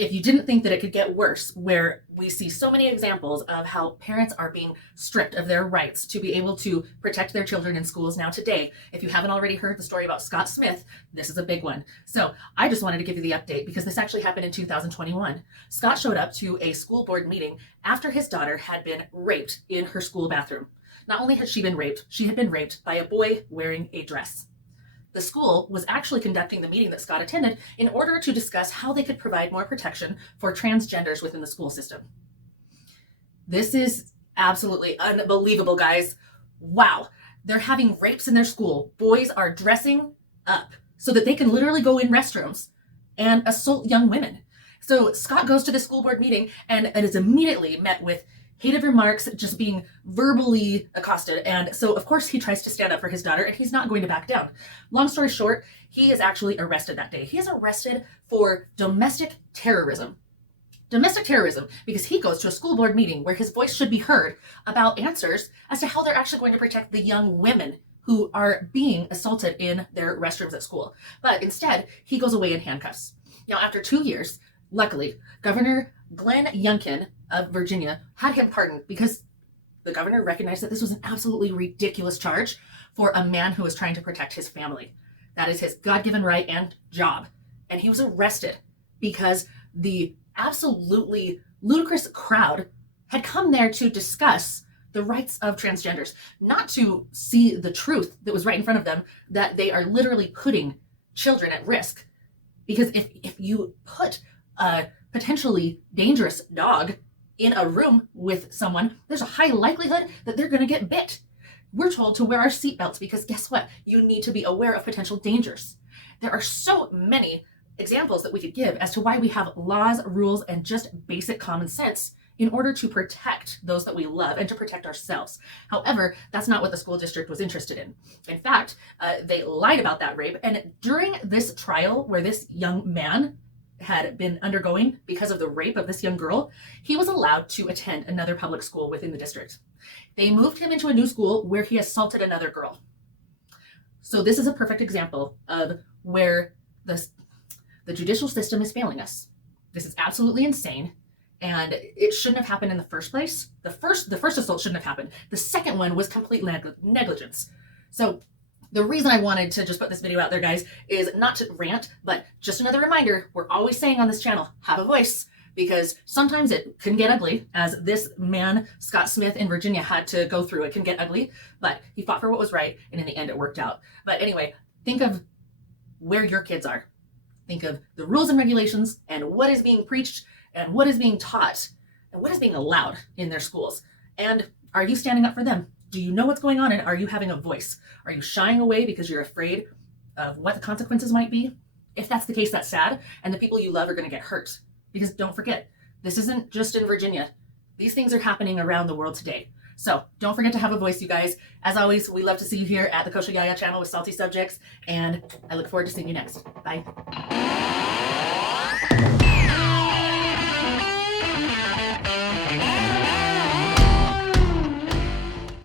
if you didn't think that it could get worse, where we see so many examples of how parents are being stripped of their rights to be able to protect their children in schools now today, if you haven't already heard the story about Scott Smith, this is a big one. So I just wanted to give you the update because this actually happened in 2021. Scott showed up to a school board meeting after his daughter had been raped in her school bathroom. Not only had she been raped, she had been raped by a boy wearing a dress. The school was actually conducting the meeting that Scott attended in order to discuss how they could provide more protection for transgenders within the school system. This is absolutely unbelievable, guys. Wow. They're having rapes in their school. Boys are dressing up so that they can literally go in restrooms and assault young women. So Scott goes to the school board meeting and is immediately met with hated remarks, just being verbally accosted. And so, of course, he tries to stand up for his daughter and he's not going to back down. Long story short, he is actually arrested that day. He is arrested for domestic terrorism. Domestic terrorism, because he goes to a school board meeting where his voice should be heard about answers as to how they're actually going to protect the young women who are being assaulted in their restrooms at school. But instead, he goes away in handcuffs. Now, after 2 years, luckily, Governor Glenn Youngkin of Virginia had him pardoned because the governor recognized that this was an absolutely ridiculous charge for a man who was trying to protect his family. That is his God-given right and job. And he was arrested because the absolutely ludicrous crowd had come there to discuss the rights of transgenders, not to see the truth that was right in front of them, that they are literally putting children at risk. Because if you put a potentially dangerous dog in a room with someone, there's a high likelihood that they're going to get bit. We're told to wear our seatbelts because guess what? You need to be aware of potential dangers. There are so many examples that we could give as to why we have laws, rules, and just basic common sense in order to protect those that we love and to protect ourselves. However, that's not what the school district was interested in. In fact, they lied about that rape. And during this trial where this young man had been undergoing because of the rape of this young girl, he was allowed to attend another public school within the district. They moved him into a new school where he assaulted another girl. So this is a perfect example of where the judicial system is failing us. This is absolutely insane, and it shouldn't have happened in the first place. The first assault shouldn't have happened. The second one was complete negligence. So the reason I wanted to just put this video out there, guys, is not to rant, but just another reminder, we're always saying on this channel, have a voice, because sometimes it can get ugly, as this man, Scott Smith in Virginia, had to go through. It can get ugly, but he fought for what was right, and in the end it worked out. But anyway, think of where your kids are. Think of the rules and regulations and what is being preached and what is being taught and what is being allowed in their schools. And are you standing up for them? Do you know what's going on, and are you having a voice? Are you shying away because you're afraid of what the consequences might be? If that's the case, that's sad, and the people you love are going to get hurt. Because don't forget, this isn't just in Virginia. These things are happening around the world today. So don't forget to have a voice, you guys. As always, we love to see you here at the Kosher Yaya channel with Salty Subjects, and I look forward to seeing you next. Bye.